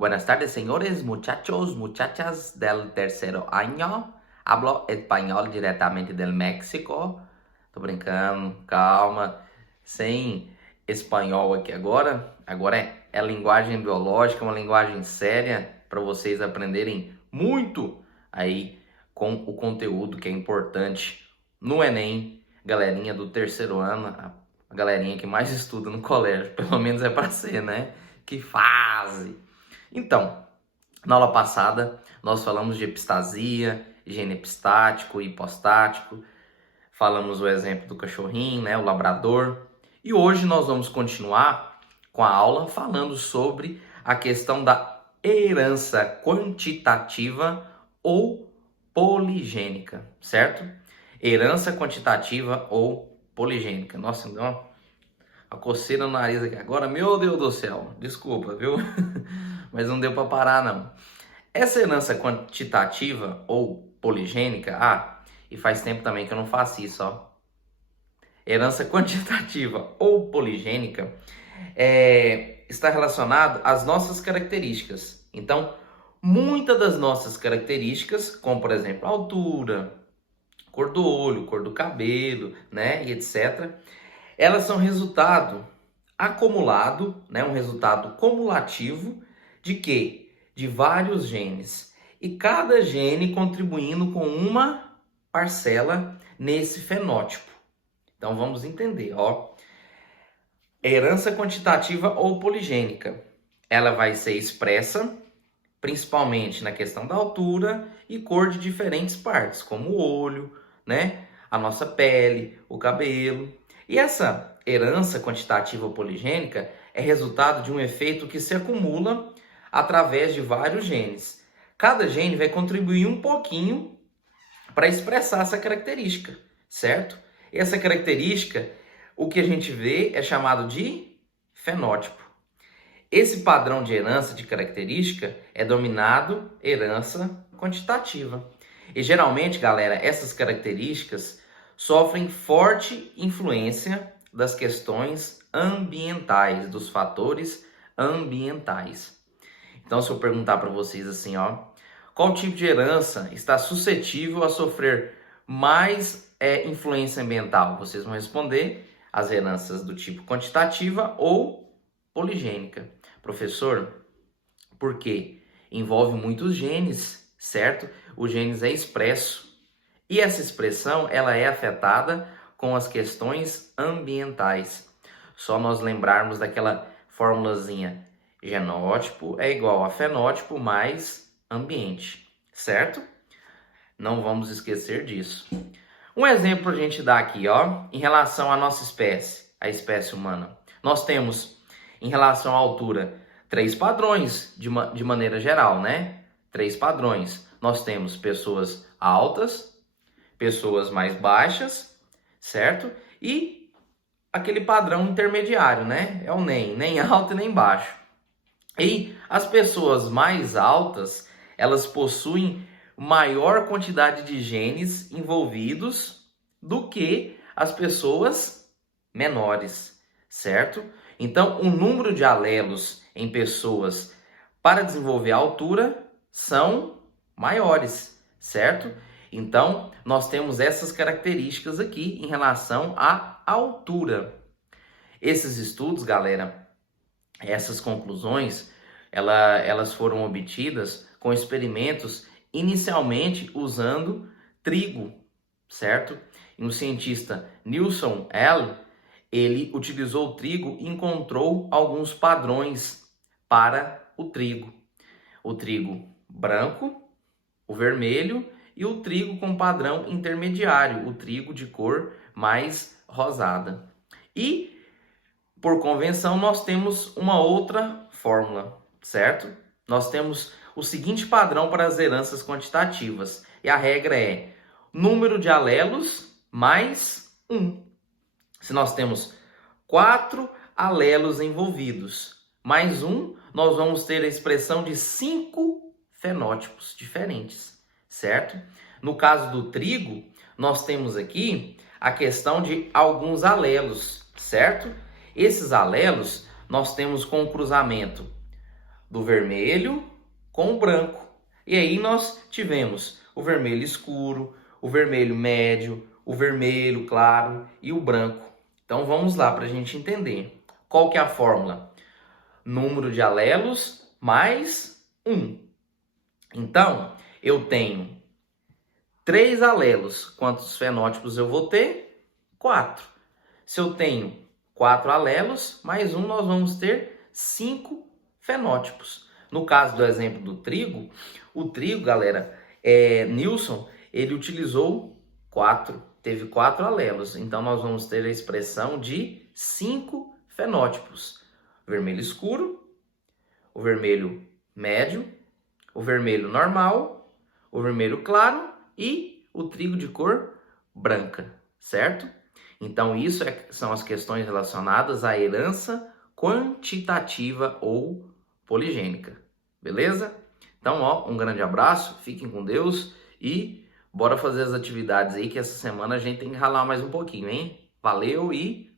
Buenas tardes, señores, muchachos, muchachas del terceiro año. Hablo espanhol diretamente del México. Tô brincando, calma. Sem espanhol aqui agora. Agora é linguagem biológica, uma linguagem séria para vocês aprenderem muito aí com o conteúdo que é importante no Enem. Galerinha do terceiro ano, a galerinha que mais estuda no colégio, pelo menos é para ser, né? Que fase! Então, na aula passada, nós falamos de epistasia, gene epistático e hipostático, falamos o exemplo do cachorrinho, né, o labrador, e hoje nós vamos continuar com a aula falando sobre a questão da herança quantitativa ou poligênica, certo? Herança quantitativa ou poligênica. Nossa, então, a coceira no nariz aqui agora, meu Deus do céu, desculpa, viu? Mas não deu para parar não. Essa herança quantitativa ou poligênica, e faz tempo também que eu não faço isso, ó. Herança quantitativa ou poligênica está relacionado às nossas características. Então, muitas das nossas características, como por exemplo a altura, cor do olho, cor do cabelo, né, e etc., elas são resultado acumulado, né, um resultado cumulativo de quê? De vários genes. E cada gene contribuindo com uma parcela nesse fenótipo. Então vamos entender, ó. Herança quantitativa ou poligênica. Ela vai ser expressa principalmente na questão da altura e cor de diferentes partes, como o olho, né? A nossa pele, o cabelo. E essa herança quantitativa ou poligênica é resultado de um efeito que se acumula através de vários genes. Cada gene vai contribuir um pouquinho para expressar essa característica, certo? E essa característica, o que a gente vê é chamado de fenótipo. Esse padrão de herança de característica é denominado herança quantitativa. E geralmente, galera, essas características sofrem forte influência das questões ambientais, dos fatores ambientais. Então, se eu perguntar para vocês assim, ó, qual tipo de herança está suscetível a sofrer mais influência ambiental? Vocês vão responder as heranças do tipo quantitativa ou poligênica. Professor, por quê? Envolve muitos genes, certo? O genes é expresso. E essa expressão, ela é afetada com as questões ambientais. Só nós lembrarmos daquela formulazinha: genótipo é igual a fenótipo mais ambiente, certo? Não vamos esquecer disso. Um exemplo para a gente dar aqui, ó, em relação à nossa espécie, a espécie humana. Nós temos, em relação à altura, 3 padrões de maneira geral, né? 3 padrões. Nós temos pessoas altas, pessoas mais baixas, certo? E aquele padrão intermediário, né? É o nem alto e nem baixo. E as pessoas mais altas, elas possuem maior quantidade de genes envolvidos do que as pessoas menores, certo? Então, o número de alelos em pessoas para desenvolver a altura são maiores, certo? Então, nós temos essas características aqui em relação à altura. Esses estudos, galera, essas conclusões, elas foram obtidas com experimentos inicialmente usando trigo, certo? E um cientista, Nilson L., ele utilizou o trigo e encontrou alguns padrões para o trigo. O trigo branco, o vermelho e o trigo com padrão intermediário, o trigo de cor mais rosada. E, por convenção, nós temos uma outra fórmula, certo? Nós temos o seguinte padrão para as heranças quantitativas. E a regra é número de alelos mais 1. Se nós temos 4 alelos envolvidos mais 1, nós vamos ter a expressão de 5 fenótipos diferentes, certo? No caso do trigo, nós temos aqui a questão de alguns alelos, certo? Esses alelos nós temos com o cruzamento do vermelho com o branco. E aí nós tivemos o vermelho escuro, o vermelho médio, o vermelho claro e o branco. Então vamos lá para a gente entender. Qual que é a fórmula? Número de alelos mais 1. Então, eu tenho 3 alelos. Quantos fenótipos eu vou ter? 4. Se eu tenho 4 alelos, mais 1, nós vamos ter 5 fenótipos. No caso do exemplo do trigo, o trigo, galera, Nilson, ele utilizou 4, teve 4 alelos. Então, nós vamos ter a expressão de 5 fenótipos. Vermelho escuro, o vermelho médio, o vermelho normal, o vermelho claro e o trigo de cor branca, certo? Então, isso são as questões relacionadas à herança quantitativa ou poligênica, beleza? Então, ó, um grande abraço, fiquem com Deus e bora fazer as atividades aí que essa semana a gente tem que ralar mais um pouquinho, hein? Valeu e